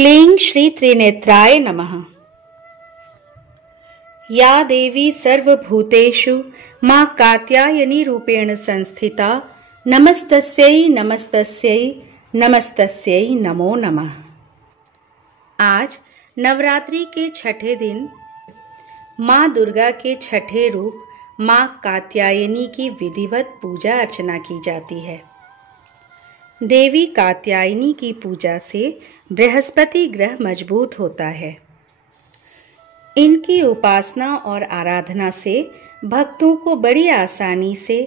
क्लीं श्री त्रिनेत्राय नमः। या देवी सर्वभूतेषु मां कात्यायनी रूपेण संस्थिता नमस्तस्यै नमस्तस्यै नमस्तस्यै नमो नमः। आज नवरात्रि के छठे दिन मां दुर्गा के छठे रूप मां कात्यायनी की विधिवत पूजा अर्चना की जाती है। देवी कात्यायनी की पूजा से बृहस्पति ग्रह मजबूत होता है। इनकी उपासना और आराधना से भक्तों को बड़ी आसानी से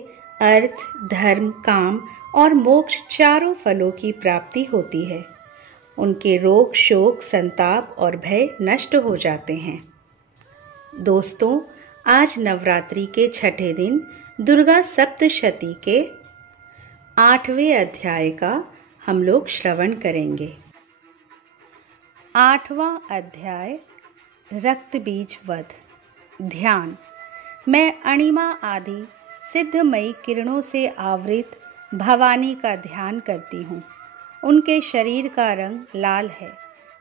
अर्थ, धर्म, काम और मोक्ष चारों फलों की प्राप्ति होती है। उनके रोग, शोक, संताप और भय नष्ट हो जाते हैं। दोस्तों, आज नवरात्रि के छठे दिन दुर्गा सप्तशती के 8वें अध्याय का हम लोग श्रवण करेंगे। 8वां अध्याय रक्त बीज वध। ध्यान। मैं अणिमा आदि सिद्धमयी किरणों से आवृत भवानी का ध्यान करती हूँ। उनके शरीर का रंग लाल है,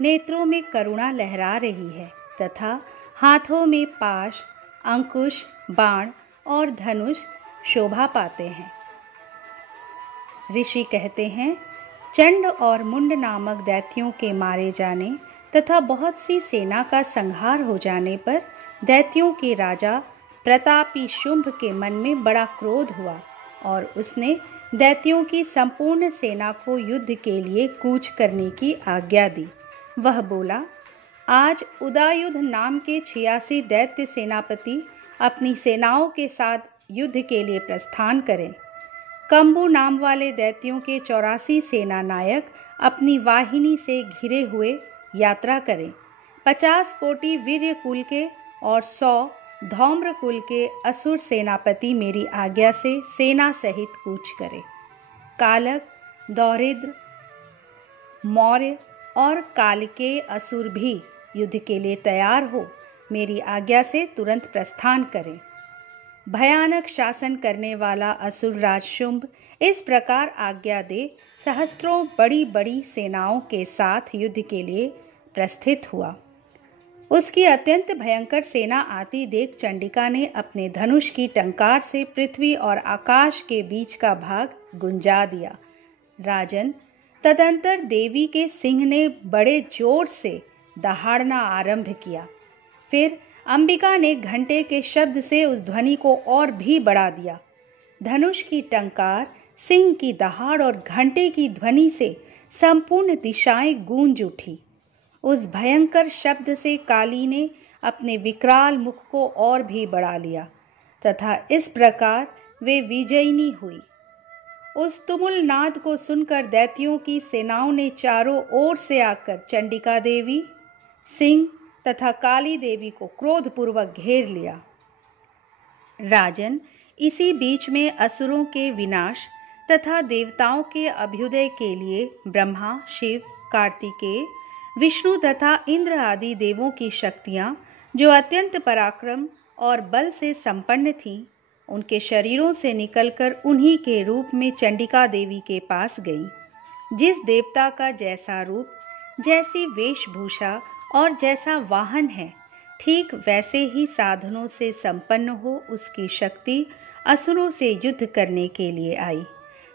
नेत्रों में करुणा लहरा रही है तथा हाथों में पाश, अंकुश, बाण और धनुष शोभा पाते हैं। ऋषि कहते हैं, चंड और मुंड नामक दैत्यों के मारे जाने तथा बहुत सी सेना का संहार हो जाने पर दैत्यों के राजा प्रतापी शुंभ के मन में बड़ा क्रोध हुआ और उसने दैत्यों की संपूर्ण सेना को युद्ध के लिए कूच करने की आज्ञा दी। वह बोला, आज उदायुध नाम के 86 दैत्य सेनापति अपनी सेनाओं के साथ युद्ध के लिए प्रस्थान करें। कंबु नाम वाले दैत्यों के 84 सेना नायक अपनी वाहिनी से घिरे हुए यात्रा करें। 50 कोटि वीर्य कुल के और 100 धौम्र कुल के असुर सेनापति मेरी आज्ञा से सेना सहित कूच करें। कालक, दौरिद्र, मौर्य और कालिके असुर भी युद्ध के लिए तैयार हो मेरी आज्ञा से तुरंत प्रस्थान करें। भयानक शासन करने वाला असुर राज शुंभ इस प्रकार आज्ञा दे सहस्त्रों बड़ी बड़ी सेनाओं के साथ युद्ध के लिए प्रस्थित हुआ। उसकी अत्यंत भयंकर सेना आती देख चंडिका ने अपने धनुष की टंकार से पृथ्वी और आकाश के बीच का भाग गुंजा दिया। राजन, तदंतर देवी के सिंह ने बड़े जोर से दहाड़ना आरंभ किया। फिर अंबिका ने घंटे के शब्द से उस ध्वनि को और भी बढ़ा दिया। धनुष की टंकार, सिंह की दहाड़ और घंटे की ध्वनि से संपूर्ण दिशाएं गूंज उठी। उस भयंकर शब्द से काली ने अपने विकराल मुख को और भी बढ़ा लिया तथा इस प्रकार वे विजयिनी हुई। उस तुमुल नाद को सुनकर दैत्यों की सेनाओं ने चारों ओर से आकर चंडिका देवी, सिंह तथा काली देवी को क्रोधपूर्वक घेर लिया। राजन, इसी बीच में असुरों के विनाश तथा देवताओं के अभ्युदय के लिए ब्रह्मा, शिव, कार्तिकेय, विष्णु तथा इंद्र आदि देवों की शक्तियां, जो अत्यंत पराक्रम और बल से संपन्न थीं, उनके शरीरों से निकलकर उन्हीं के रूप में चंडिका देवी के पास गई। जिस देवता का जैसा रूप, जैसी वेशभूषा और जैसा वाहन है, ठीक वैसे ही साधनों से संपन्न हो उसकी शक्ति असुरों से युद्ध करने के लिए आई।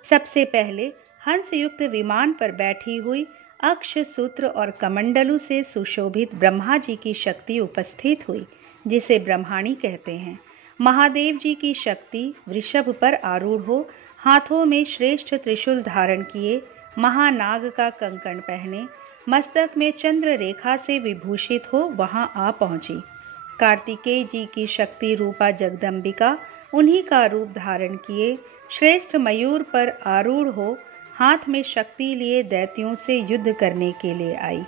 सबसे पहले हंस युक्त विमान पर बैठी हुई अक्ष, सूत्र और कमंडलू से सुशोभित ब्रह्मा जी की शक्ति उपस्थित हुई, जिसे ब्रह्माणी कहते हैं। महादेव जी की शक्ति वृषभ पर आरूढ़ हो, हाथों में श्रेष्ठ त्रिशूल धारण किए, महानाग का कंकण पहने, मस्तक में चंद्र रेखा से विभूषित हो वहां आ पहुंची। कार्तिकेय जी की शक्ति रूपा जगदम्बिका उन्हीं का रूप धारण किए श्रेष्ठ मयूर पर आरूढ़ हो हाथ में शक्ति लिए दैत्यों से युद्ध करने के लिए आई।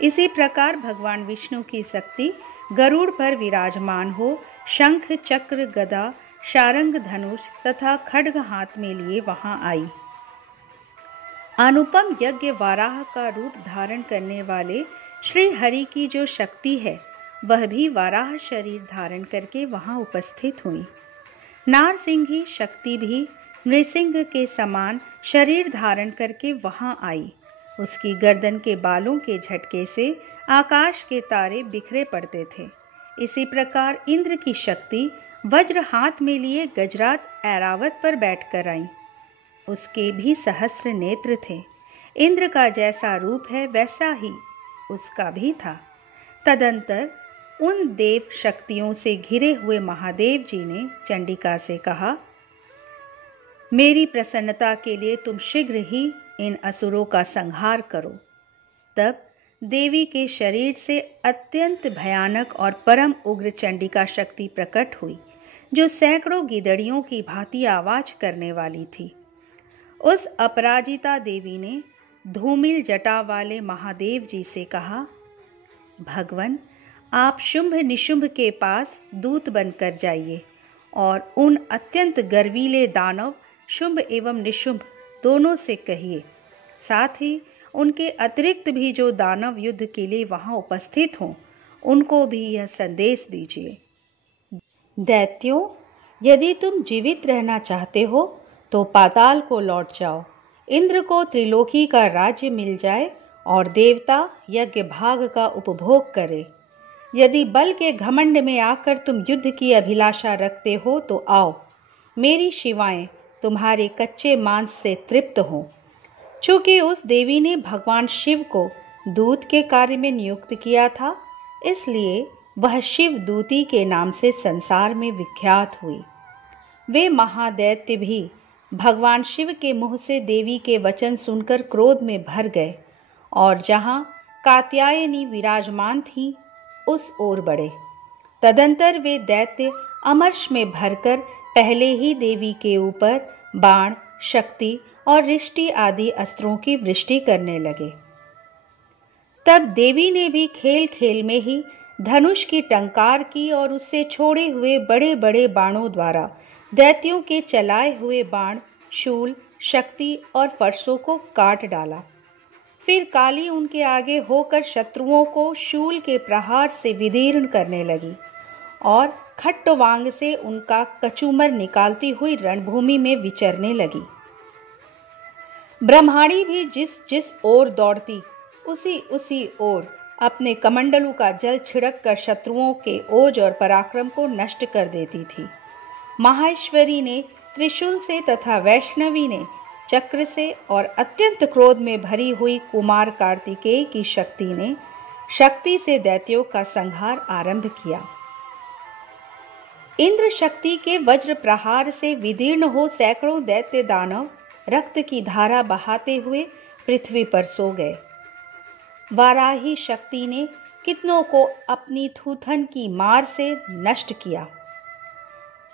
इसी प्रकार भगवान विष्णु की शक्ति गरुड़ पर विराजमान हो शंख, चक्र, गदा, शारंग, धनुष तथा खड्ग हाथ में लिए वहां आई। अनुपम यज्ञ वाराह का रूप धारण करने वाले श्री हरि की जो शक्ति है, वह भी वाराह शरीर धारण करके वहां उपस्थित हुई। नारसिंही शक्ति भी नृसिंह के समान शरीर धारण करके वहां आई। उसकी गर्दन के बालों के झटके से आकाश के तारे बिखरे पड़ते थे। इसी प्रकार इंद्र की शक्ति वज्र हाथ में लिए गजराज ऐरावत पर बैठकर आई। उसके भी सहस्र नेत्र थे। इंद्र का जैसा रूप है वैसा ही उसका भी था। तदंतर उन देव शक्तियों से घिरे हुए महादेव जी ने चंडिका से कहा, मेरी प्रसन्नता के लिए तुम शीघ्र ही इन असुरों का संहार करो। तब देवी के शरीर से अत्यंत भयानक और परम उग्र चंडिका शक्ति प्रकट हुई, जो सैकड़ों गिदड़ियों की भांति आवाज करने वाली थी। उस अपराजिता देवी ने धूमिल जटा वाले महादेव जी से कहा, भगवन, आप शुंभ निशुंभ के पास दूत बनकर जाइए और उन अत्यंत गर्वीले दानव शुंभ एवं निशुंभ दोनों से कहिए, साथ ही उनके अतिरिक्त भी जो दानव युद्ध के लिए वहां उपस्थित हों, उनको भी यह संदेश दीजिए। दैत्यों, यदि तुम जीवित रहना चाहते हो तो पाताल को लौट जाओ। इंद्र को त्रिलोकी का राज्य मिल जाए और देवता यज्ञ भाग का उपभोग करे। यदि बल के घमंड में आकर तुम युद्ध की अभिलाषा रखते हो तो आओ, मेरी शिवाएं तुम्हारे कच्चे मांस से तृप्त हों। चूंकि उस देवी ने भगवान शिव को दूत के कार्य में नियुक्त किया था, इसलिए वह शिव दूती के नाम से संसार में विख्यात हुई। वे महादैत्य भी भगवान शिव के मुंह से देवी के वचन सुनकर क्रोध में भर गए और जहां कात्यायनी विराजमान थी उस ओर बढ़े। तदंतर वे दैत्य अमर्ष में भरकर पहले ही देवी के ऊपर बाण, शक्ति और रिष्टि आदि अस्त्रों की वृष्टि करने लगे। तब देवी ने भी खेल खेल में ही धनुष की टंकार की और उससे छोड़े हुए बड़े बड़े बाणों द्वारा दैत्यों के चलाए हुए बाण, शूल, शक्ति और फरसों को काट डाला। फिर काली उनके आगे होकर शत्रुओं को शूल के प्रहार से विदीर्ण करने लगी और खट्टवांग से उनका कचूमर निकालती हुई रणभूमि में विचरने लगी। ब्रह्माणी भी जिस जिस ओर दौड़ती उसी उसी ओर अपने कमंडलू का जल छिड़क कर शत्रुओं के ओज और पराक्रम को नष्ट कर देती थी। माहेश्वरी ने त्रिशूल से तथा वैष्णवी ने चक्र से और अत्यंत क्रोध में भरी हुई कुमार कार्तिकेय की शक्ति ने शक्ति से दैत्यों का संहार आरंभ किया। इंद्र शक्ति के वज्र प्रहार से विदीर्ण हो सैकड़ों दैत्य दानव रक्त की धारा बहाते हुए पृथ्वी पर सो गए। वाराही शक्ति ने कितनों को अपनी थूथन की मार से नष्ट किया।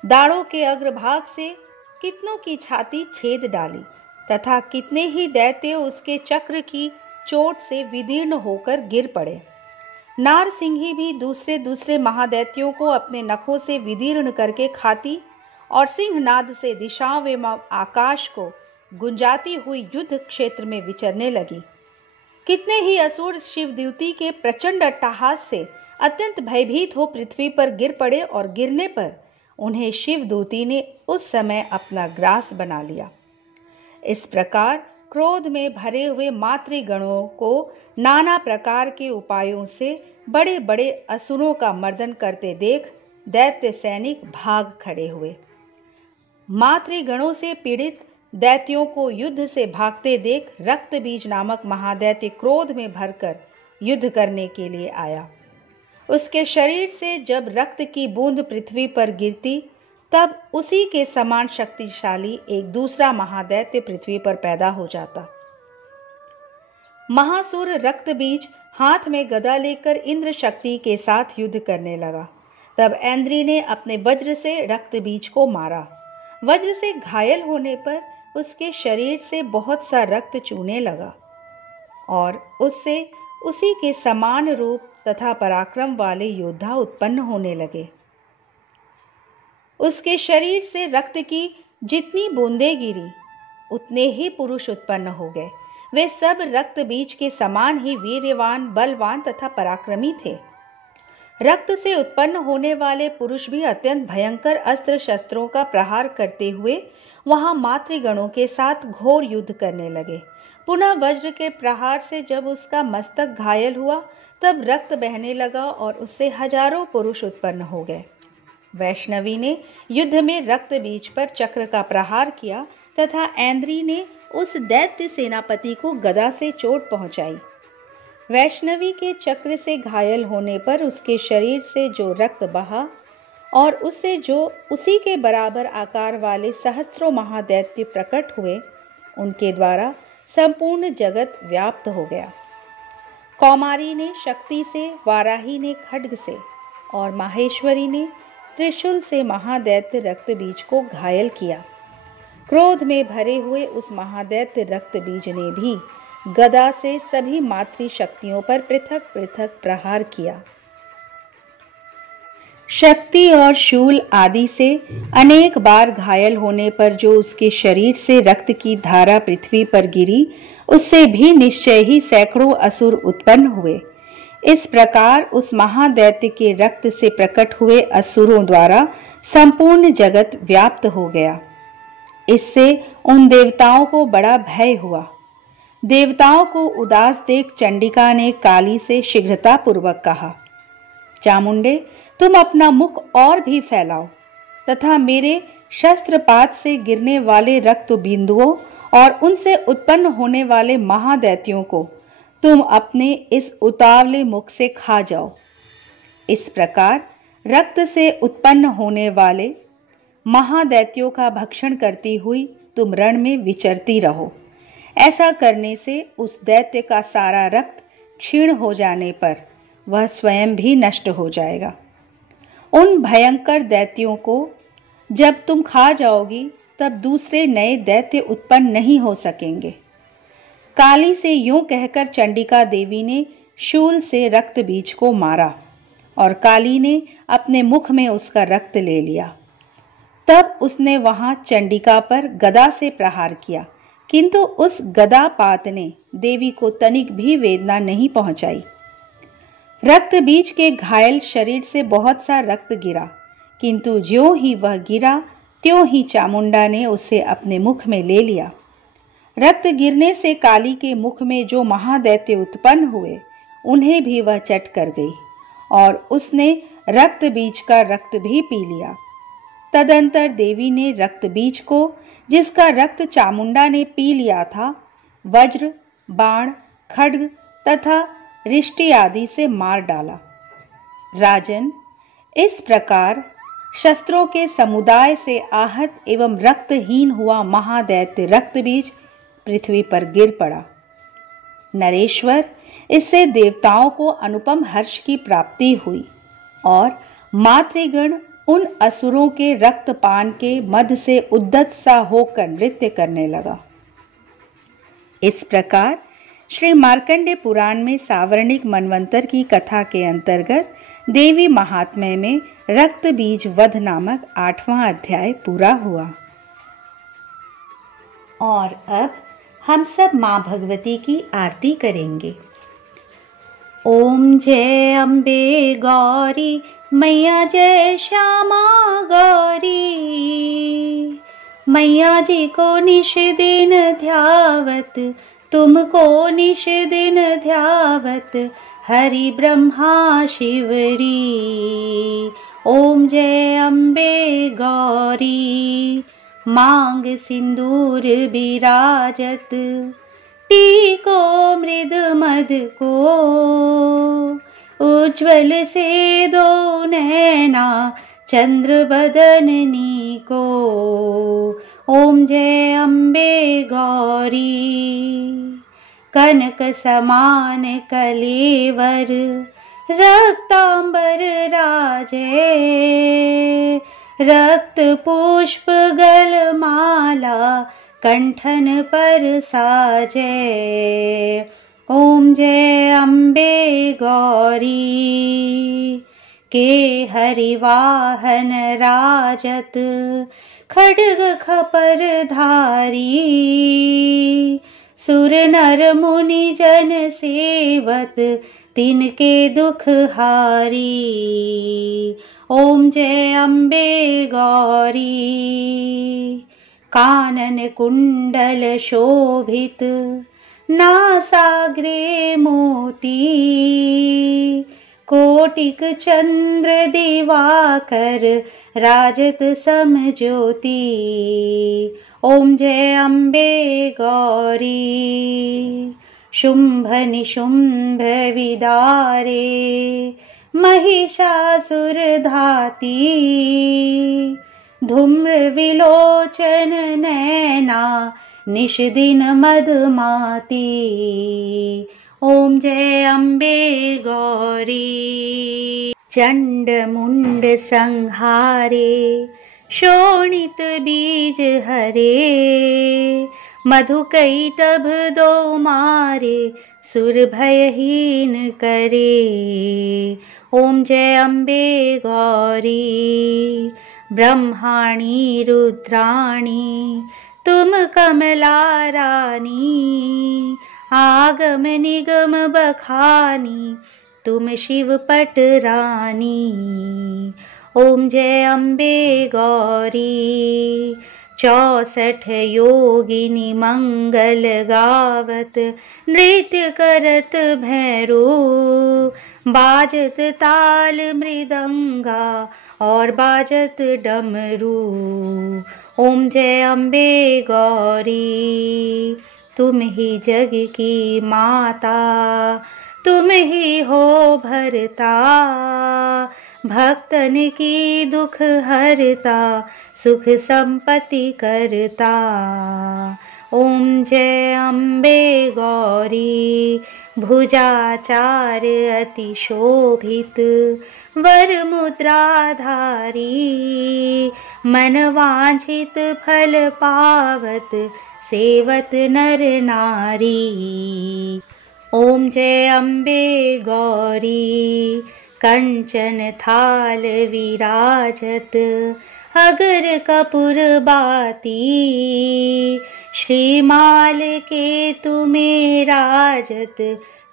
दाढ़ों के अग्रभाग से कितनों की छाती छेद डाली तथा कितने ही दैत्य उसके चक्र की चोट से विदीर्ण होकर गिर पड़े। नारसिंही भी दूसरे दूसरे महादैत्यों को अपने नखों से विदीर्ण करके खाती और सिंहनाद से दिशाओं एवं आकाश को गुंजाती हुई युद्ध क्षेत्र में विचरने लगी। कितने ही असुर शिवद्युति के प्रचंड अट्टहास से अत्यंत भयभीत हो पृथ्वी पर गिर पड़े और गिरने पर उन्हें शिवदूती ने उस समय अपना ग्रास बना लिया। इस प्रकार क्रोध में भरे हुए मातृगणों को नाना प्रकार के उपायों से बड़े बड़े असुरों का मर्दन करते देख दैत्य सैनिक भाग खड़े हुए। मातृगणों से पीड़ित दैत्यों को युद्ध से भागते देख रक्तबीज नामक महादैत्य क्रोध में भरकर युद्ध करने के लिए आया। उसके शरीर से जब रक्त की बूंद पृथ्वी पर गिरती तब उसी के समान शक्तिशाली एक दूसरा महादैत्य पृथ्वी पर पैदा हो जाता। महासुर रक्तबीज हाथ में गदा लेकर इंद्र शक्ति के साथ युद्ध करने लगा। तब ऐन्द्री ने अपने वज्र से रक्तबीज को मारा। वज्र से घायल होने पर उसके शरीर से बहुत सा रक्त चूने लगा और उससे उसी के समान रूप तथा पराक्रम वाले योद्धा उत्पन्न होने लगे। उसके शरीर से रक्त की जितनी बूंदें गिरी उतने ही पुरुष उत्पन्न हो गए। वे सब रक्त बीज के समान ही वीर्यवान, बलवान तथा पराक्रमी थे। रक्त से उत्पन्न होने वाले पुरुष भी अत्यंत भयंकर अस्त्र शस्त्रों का प्रहार करते हुए वहां मातृगणों के साथ घोर युद्ध करने लगे। पुनः वज्र के प्रहार से जब उसका मस्तक घायल हुआ तब रक्त बहने लगा और उससे हजारों पुरुष उत्पन्न हो गए। वैष्णवी ने युद्ध में रक्त बीज पर चक्र का प्रहार किया तथा ऐन्द्री ने उस दैत्य सेनापति को गदा से चोट पहुंचाई। वैष्णवी के चक्र से घायल होने पर उसके शरीर से जो रक्त बहा और उससे जो उसी के बराबर आकार वाले सहस्रों महादैत्य प्रकट हुए, उनके द्वारा संपूर्ण जगत व्याप्त हो गया। कौमारी ने शक्ति से, वाराही ने खड्ग से और माहेश्वरी ने त्रिशूल से महादैत्य रक्त बीज को घायल किया। क्रोध में भरे हुए उस महादैत्य रक्त बीज ने भी गदा से सभी मातृ शक्तियों पर पृथक पृथक प्रहार किया। शक्ति और शूल आदि से अनेक बार घायल होने पर जो उसके शरीर से रक्त की धारा पृथ्वी पर गिरी, उससे भी निश्चय ही सैकड़ों असुर उत्पन्न हुए। इस प्रकार उस महादैत्य के रक्त से प्रकट हुए असुरों द्वारा संपूर्ण जगत व्याप्त हो गया। इससे उन देवताओं को बड़ा भय हुआ। देवताओं को उदास देख चंडिका ने काली से शीघ्रता पूर्वक कहा, चामुंडे, तुम अपना मुख और भी फैलाओ तथा मेरे शस्त्रपात से गिरने वाले रक्त बिंदुओं और उनसे उत्पन्न होने वाले महादैत्यों को तुम अपने इस उतावले मुख से खा जाओ। इस प्रकार रक्त से उत्पन्न होने वाले महादैत्यों का भक्षण करती हुई तुम रण में विचरती रहो। ऐसा करने से उस दैत्य का सारा रक्त क्षीण हो जाने पर वह स्वयं भी नष्ट हो जाएगा। उन भयंकर दैत्यों को जब तुम खा जाओगी तब दूसरे नए दैत्य उत्पन्न नहीं हो सकेंगे। काली से यूं कहकर चंडिका देवी ने शूल से रक्त बीज को मारा और काली ने अपने मुख में उसका रक्त ले लिया। तब उसने वहां चंडिका पर गदा से प्रहार किया, किंतु उस गदापात ने देवी को तनिक भी वेदना नहीं पहुंचाई। रक्त बीज के घायल शरीर से बहुत सा रक्त गिरा, किंतु ज्यों ही वह गिरा त्यों ही चामुंडा ने उसे अपने मुख में ले लिया। रक्त गिरने से काली के मुख में जो महादैत्य उत्पन्न हुए, उन्हें भी वह चट कर गई और उसने रक्त बीज का रक्त भी पी लिया। तदंतर देवी ने रक्त बीज को, जिसका रक्त चामुंडा ने पी लिया था, वज्र, बाण, खड्ग तथा रिष्टि आदि से मार डाला। राजन, इस प्रकार शस्त्रों के समुदाय से आहत एवं रक्तहीन हुआ महादैत्य रक्त बीज पृथ्वी पर गिर पड़ा। नरेश्वर, इससे देवताओं को अनुपम हर्ष की प्राप्ति हुई और मातृगण उन असुरों के रक्तपान के मद से उद्दत सा होकर नृत्य करने लगा। इस प्रकार श्री मार्कंडेय पुराण में सावर्णिक मनवंतर की कथा के अंतर्गत देवी महात्म्य में रक्त बीज वध नामक 8वां अध्याय पूरा हुआ। और अब हम सब मां भगवती की आरती करेंगे। ओम जय अम्बे गौरी मैया, जय श्यामा गौरी मैया जी को निश दिन ध्यावत, तुमको निश दिन ध्यावत हरि ब्रह्मा शिवरी। ओम जय अम्बे गौरी मांग सिंदूर विराजत, टीको मृद मद को उज्ज्वल से दो नैना चंद्र बदननी को। ओम जय अम्बे गौरी कनक समान कलेवर, रक्तांबर राजे रक्त पुष्प गल माला कंठन पर साजे। ओम जय अम्बे गौरी के हरिवाहन राजत, खड्ग खपर धारी सुर नर मुनि जन सेवत, तिनके दुख हारी। ओम जय अम्बे गौरी कानन कुंडल शोभित, नासाग्रे मोती कोटिक चंद्र दिवाकर राजत समज्योति। ओम जय अम्बे गौरी शुंभ निशुंभ विदारे महिषासुर धाती धूम्र विलोचन नैना निषदिन मदमाती। ओम जय अम्बे गौरी। चंड मुंड संहारे शोणित बीज हरे मधुकैटभ दो मारे सुर भयहीन करे। ओम जय अम्बे गौरी ब्रह्माणी रुद्राणी तुम कमला रानी आगम निगम बखानी तुम शिव पट रानी। ओम जय अम्बे गौरी 64 योगिनी मंगल गावत नृत्य करत भैरो बाजत ताल मृदंगा और बाजत डमरू। ओम जय अम्बे गौरी तुम ही जग की माता तुम ही हो भरता भक्तन की दुख हरता सुख संपत्ति करता। ओम जय अम्बे गौरी भुजाचार अति शोभित वर मुद्राधारी मन वांछित फल पावत सेवत नर नारी। ओम जय अम्बे गौरी कंचन थाल विराजत अगर कपूर बाती श्रीमाल के तुम्हें राजत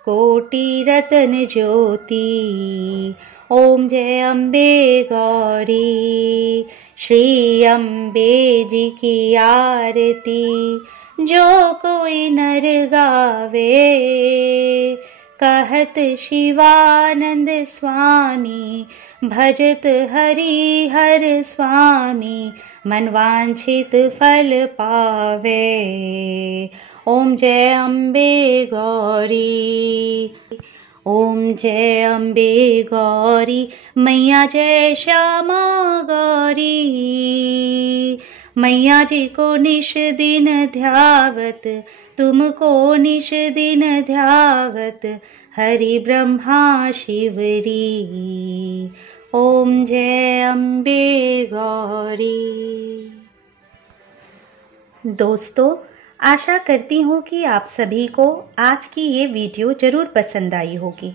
कोटि रतन ज्योति। ओम जय अम्बे गौरी श्री अम्बे जी की आरती जो कोई नर गावे कहत शिवानंद स्वामी भजत हरि हर स्वामी मन वांछित फल पावे। ओम जय अम्बे गौरी। ओम जय अम्बे गौरी मैया जय श्यामा गौरी मैया जी को निश दिन ध्यावत तुमको निश दिन ध्यावत हरि ब्रह्मा शिवरी। ओम जय अम्बे गौरी। दोस्तों, आशा करती हूँ कि आप सभी को आज की ये वीडियो ज़रूर पसंद आई होगी।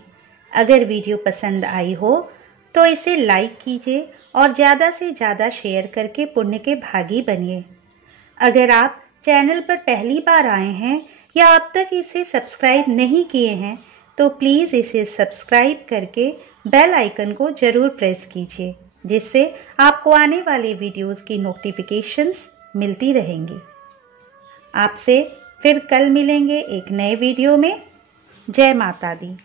अगर वीडियो पसंद आई हो तो इसे लाइक कीजिए और ज़्यादा से ज़्यादा शेयर करके पुण्य के भागी बनिए। अगर आप चैनल पर पहली बार आए हैं या अब तक इसे सब्सक्राइब नहीं किए हैं तो प्लीज़ इसे सब्सक्राइब करके बेल आइकन को ज़रूर प्रेस कीजिए, जिससे आपको आने वाले वीडियोस की नोटिफिकेशंस मिलती रहेंगी। आपसे फिर कल मिलेंगे एक नए वीडियो में। जय माता दी।